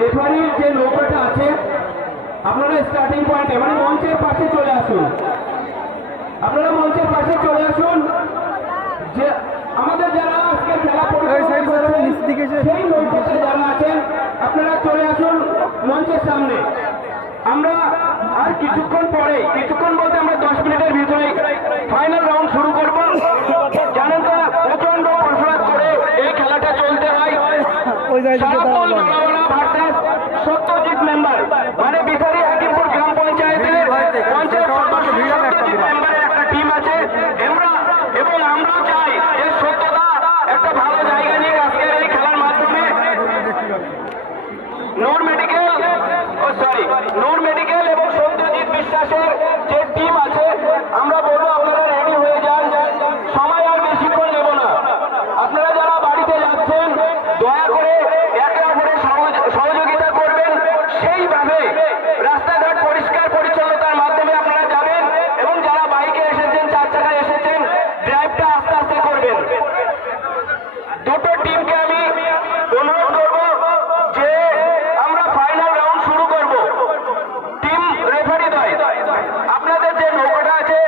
রেফারির যে নৌকাটা আছে আপনারা স্টার্টিং পয়েন্টে মানে মঞ্চের পাশে চলে আসুন। আপনারা মঞ্চের পাশে চলে আসুন। যে আমাদের যারা আজকে খেলা সেই নৌকাতে যারা আছেন আপনারা চলে আসুন মঞ্চের সামনে। আমরা আর কিছুক্ষণ পরে, কিছুক্ষণ বলতে আমরা 10 মিনিটের ভিতরে ফাইনাল রাউন্ড শুরু করব। জানেন তো প্রচন্ড পরিশ্রম করে এই খেলাটা চলতে হয়। সত্যজিৎ মেম্বার মানে বিচারি হাকিমপুর গ্রাম পঞ্চায়েতের সত্যজিৎ মেম্বারের একটা টিম আছে। এবং আমরাও চাই যে সত্যতা একটা ভালো জায়গা নিয়ে আজকের এই খেলার মাধ্যমে নূর মেডিকেল এবং সত্যজিৎ বিশ্বাসের যে টিম আছে আমরা বলবো আপনারা রেডি হয়ে যান। সময় আর বেশিক্ষণ নেব না। আপনারা যারা বাড়িতে যাচ্ছেন দয়া করে একে অপরের সহযোগিতা করবেন। সেইভাবে রাস্তাঘাট পরিষ্কার পরিচ্ছন্নতার মাধ্যমে আপনারা যাবেন এবং যারা বাইকে এসেছেন, 4 চাকায় এসেছেন, ড্রাইভটা আস্তে আস্তে করবেন। দুটো টিমকে আমি অনুরোধ করব যে আমরা ফাইনাল রাউন্ড শুরু করব। টিম রেফারি দল আপনাদের যে নৌকাটা আছে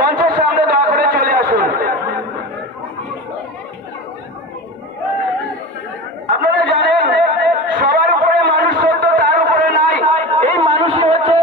মঞ্চের সামনে দয়া করে চলে আসুন। আপনারা জানেন সবার উপরে মানুষ সত্য, তার উপরে নাই। এই মানুষই হচ্ছে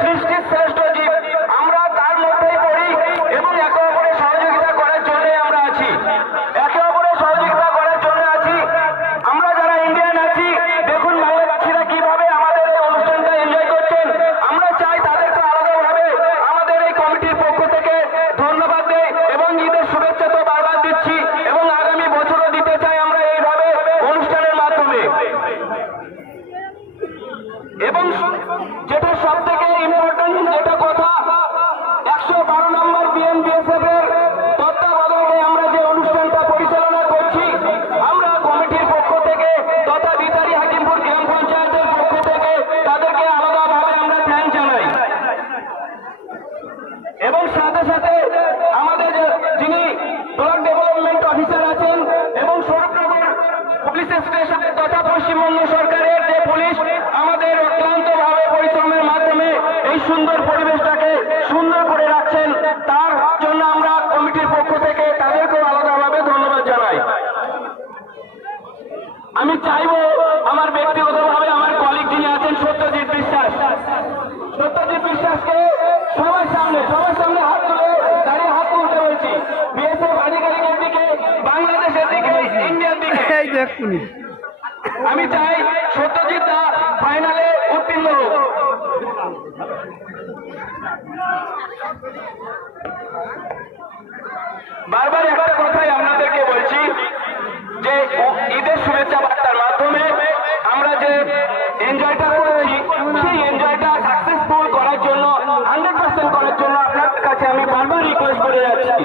সৃষ্টির শ্রেষ্ঠ জীব। আমরা তার মধ্যেই পড়ি এবং একে অপরের সহযোগিতা করার জন্য আমরা আছি। একে অপরের সহযোগিতা করার জন্য আছি। আমরা যারা ইন্ডিয়ান আছি দেখুন বাংলাদেশিরা কিভাবে আমাদের এই অনুষ্ঠানটা এনজয় করছেন। আমরা চাই তাদেরকে আলাদাভাবে আমাদের এই কমিটির পক্ষ থেকে ধন্যবাদ দেই এবং ঈদের শুভেচ্ছা তো বারবার দিচ্ছি এবং আগামী বছরও দিতে চাই আমরা এইভাবে অনুষ্ঠানের মাধ্যমে। এবং যেটা সব থেকে ইম্পর্টেন্ট যেটা কথা, 112 নম্বর বিএনবিএসএফ এর তত্ত্বাবধানে আমরা যে অনুষ্ঠানটা পরিচালনা করছি, আমরা কমিটির পক্ষ থেকে তথা বিচারি হাকিমপুর গ্রাম পঞ্চায়েতের পক্ষ থেকে তাদেরকে আলাদাভাবে আমরা থ্যাঙ্ক জানাই। এবং সাথে সাথে আমাদের যিনি ব্লক ডেভেলপমেন্ট অফিসার আছেন এবং স্বরূপনগর পুলিশ স্টেশন তথা পশ্চিমবঙ্গ সরকারের যে পুলিশ আমাদের অক্লান্তভাবে পরিশ্রমের মাধ্যমে এই সুন্দর পরিবেশটাকে সুন্দর করে রাখছেন, তার জন্য আমরা কমিটির পক্ষ থেকে তাদেরকেও আলাদাভাবে ধন্যবাদ জানাই। আমি চাইবো আমার ব্যক্তিগতভাবে আমার কলিগ যিনি আছেন সত্যজিৎ বিশ্বাসকে সবার সামনে হাত তুলে দাঁড়িয়ে হাত তুলতে বলছি। বিএসএফ আধিকারিকের দিকে, বাংলাদেশের দিকে, ইন্ডিয়ার দিকে আমি চাই সত্যজিৎ দা ফাইনালে উত্তীর্ণ হোক। বারবার একটা কথাই আপনাদেরকে বলছি যে ঈদের শুভেচ্ছা বার্তার মাধ্যমে আমরা যে এনজয়টা করছি সেই এনজয়টা সাকসেসফুল করার জন্য 100% করার জন্য আপনাদের কাছে আমি বারবার রিকোয়েস্ট করে যাচ্ছি।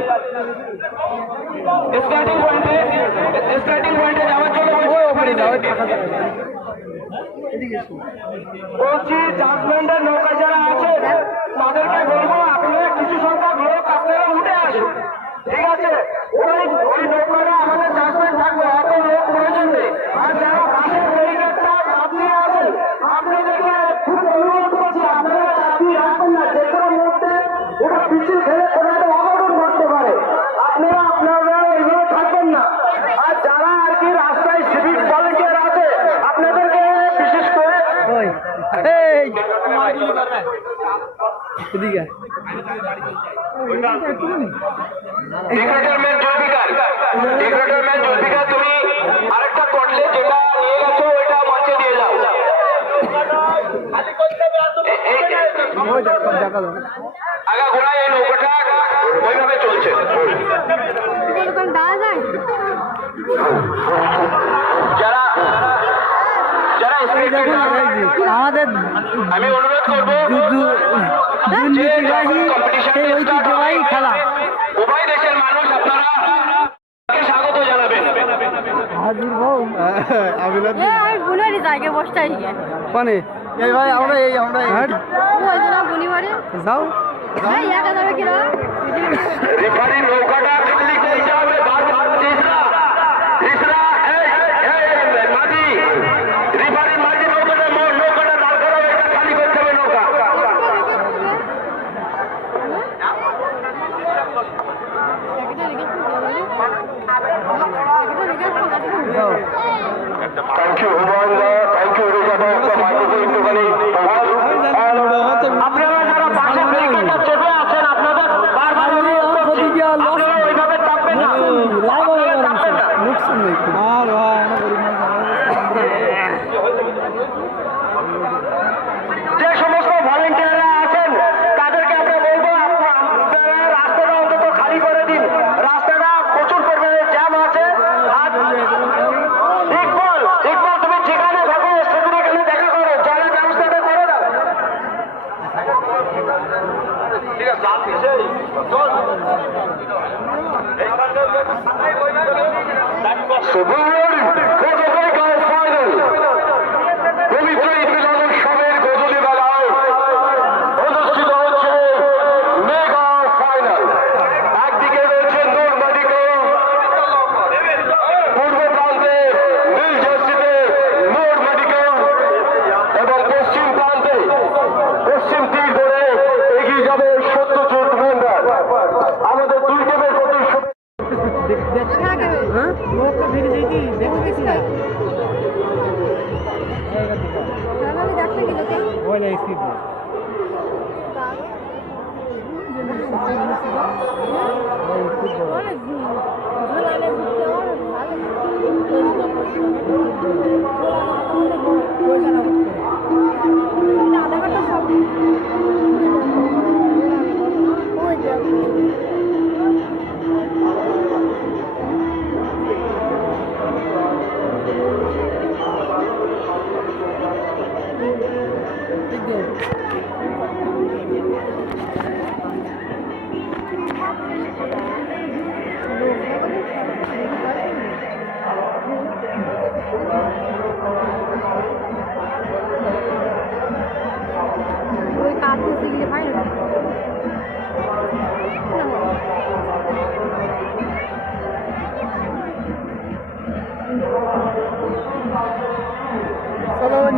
স্টার্টিং পয়েন্টে যাওয়ার জন্য বলছি জাজমেন্টের নৌকা যারা আছে তাদেরকে বলবো আপনারা কিছু সংখ্যক লোক আপনারা উঠে আসুন। ঠিক আছে, ওই নৌকাটা আমাদের জাজমেন্ট থাকবে, এত লোক প্রয়োজন নেই। আর যারা পাশের ব্যারিকেডটা আপনি আছেন আপনাদেরকে খুব অনুরোধ করছি আপনারা চাকরি রাখবেন না। যে কোনো মুহূর্তে ওটা পিছিয়ে ফেলে কোনো একটা অঘটন ঘটতে পারে। আপনারা এগুলো থাকবেন না। আর যারা আর কি রাস্তায় সিভিক ভলেন্টিয়ার আছে আপনাদেরকে বিশেষ করে তুমি আরেকটা করলে যেটা নিয়ে গেছো ওইটা মঞ্চে দিয়ে যাও। আগা ঘোড়ায় এই নৌকাটা ওইভাবে চলছে। যারা আমাদের আমি অনুরোধ করবো খেলা উভয় দেশের মানুষ আপনারা স্বাগত জানাবেন। মানে আমরা যাও রেফারি নৌকাটা খালি করতে হবে। মাঝি রেফারি মাঝি নৌকাটা দাঁড় করাবে, এটা খালি করতে হবে নৌকা। থ্যাংক ইউ হুমায়ুন দা, থ্যাংক ইউ রেজা দা, একটা মাইক্রোফোন একটুখানি আপনারা যারা পাশে ব্রেকটা চেপে আছেন আপনাদের বারবার আপনারা ওইভাবে চাপবেন না, আপনারা চাপবেন না। যে সমস্ত ভলেন্টিয়াররা আছেন তাদেরকে আমরা বলবো আপনারা রাস্তাটা অন্তত খালি করে দিন। রাস্তাটা প্রচুর পরিমাণে জ্যাম আছে। আর ইকবাল তুমি যেখানে থাকো সেদিন এখানে দেখা করো, জলের ব্যবস্থাটা করে দাও। ঠিক আছে পবিত্র ঈদ মিলাদ উৎসবের গজলি মেলায় অনুষ্ঠিত হচ্ছে মেগা ফাইনাল। একদিকে রয়েছে নূর মেডিকেল, পূর্ব প্রান্তে নীল জার্সিতে নূর মেডিকেল এবং পশ্চিম প্রান্তে পশ্চিম তীর ধরে এগিয়ে যাবে সত্যজিৎ মেন্ডার। আমাদের দুই টিমের প্রতি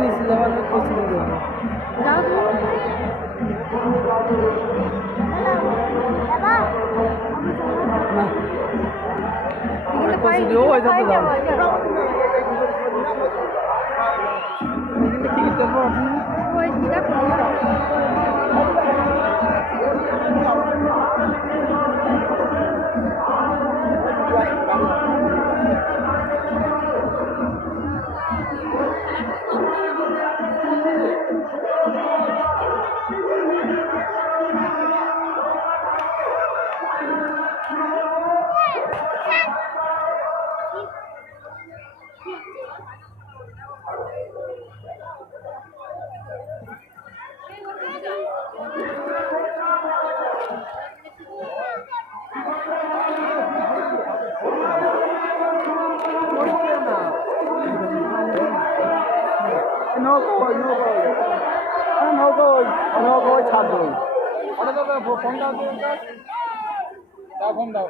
নিচে যাওয়ার পছন্দ নৌকো ছাড় ফোন দাও, ফোন দাও।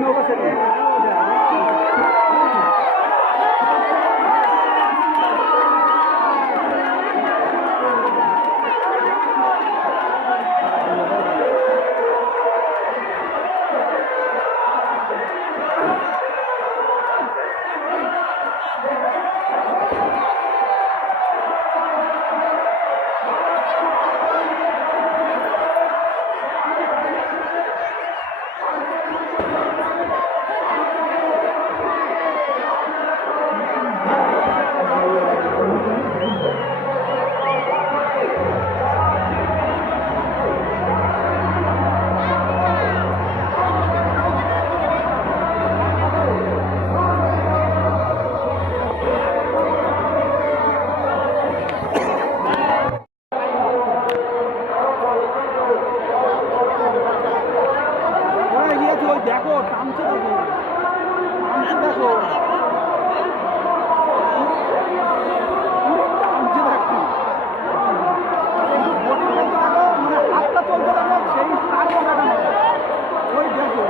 নৌকা ছেড়ে দেখো হাতটা চলতে দেখো সেই তারও কাটানো ওই দেখো